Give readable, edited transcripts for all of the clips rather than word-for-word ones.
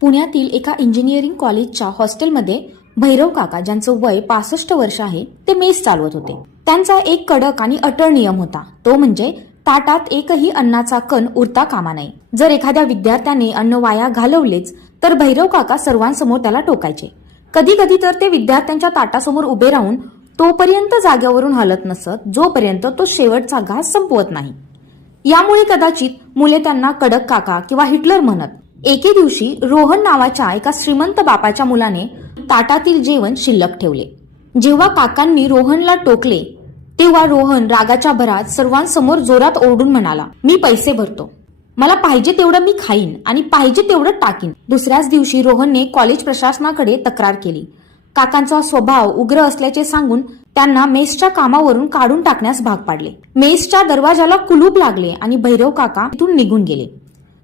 पुण्यातील एका इंजिनिअरिंग कॉलेजच्या हॉस्टेलमध्ये भैरव काका, ज्यांचं वय 65 वर्ष आहे, ते मेस चालवत होते. त्यांचा एक कडक आणि अटळ नियम होता, तो म्हणजे ताटात एकही अन्नाचा कण उरता कामा नये. जर एखाद्या विद्यार्थ्याने अन्न वाया घालवलेच तर भैरव काका सर्वांसमोर त्याला टोकायचे. कधी कधी तर ते विद्यार्थ्यांच्या ताटासमोर उभे राहून तोपर्यंत जागेवरून हलत नसत जोपर्यंत तो शेवटचा घास संपवत नाही. यामुळे कदाचित मुले त्यांना कडक काका किंवा हिटलर म्हणत. एके दिवशी रोहन नावाच्या एका श्रीमंत बापाच्या मुलाने ताटातील जेवण शिल्लक ठेवले. जेव्हा काकांनी रोहनला टोकले तेव्हा रोहन रागाच्या भरात सर्वांसमोर जोरात ओरडून म्हणाला, मी पैसे भरतो, मला पाहिजे तेवढं मी खाईन आणि पाहिजे तेवढं टाकीन. दुसऱ्याच दिवशी रोहनने कॉलेज प्रशासनाकडे तक्रार केली. काकांचा स्वभाव उग्र असल्याचे सांगून त्यांना मेसच्या कामावरून काढून टाकण्यास भाग पाडले. मेसच्या दरवाजाला कुलूप लागले आणि भैरव काका तिथून निघून गेले.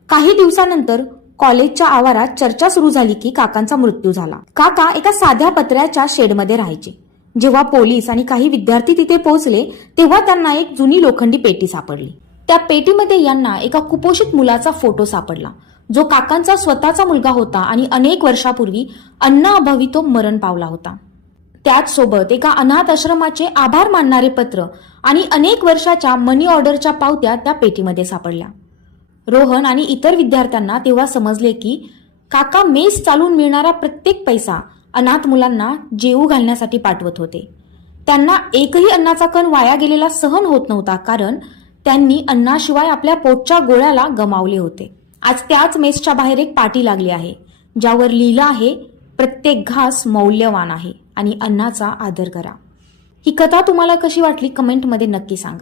काही दिवसानंतर कॉलेजच्या आवारात चर्चा सुरू झाली की काकांचा मृत्यू झाला. काका एका साध्या पत्र्याच्या शेडमध्ये राहायचे. जेव्हा पोलीस आणि काही विद्यार्थी तिथे पोहोचले तेव्हा त्यांना एक जुनी लोखंडी पेटी सापडली. त्या पेटीमध्ये यांना एका कुपोषित मुलाचा फोटो सापडला, जो काकांचा स्वतःचा मुलगा होता आणि अनेक वर्षापूर्वी अन्नाअभावी तो मरण पावला होता. त्याच सोबत एका अनाथ आश्रमाचे आभार मानणारे पत्र आणि अनेक वर्षाच्या मनी ऑर्डरच्या पावत्या त्या पेटीमध्ये सापडल्या. रोहन आणि इतर विद्यार्थ्यांना तेव्हा समजले की काका मेस चालून मिळणारा प्रत्येक पैसा अनाथ मुलांना जेवू घालण्यासाठी पाठवत होते. त्यांना एकही अन्नाचा कण वाया गेलेला सहन होत नव्हता, कारण त्यांनी अन्नाशिवाय आपल्या पोटच्या गोळ्याला गमावले होते. आज त्याच मेसच्या बाहेर एक पाटी लागली आहे, ज्यावर लिहिलं आहे, प्रत्येक घास मौल्यवान आहे आणि अन्नाचा आदर करा. ही कथा तुम्हाला कशी वाटली कमेंटमध्ये नक्की सांगा.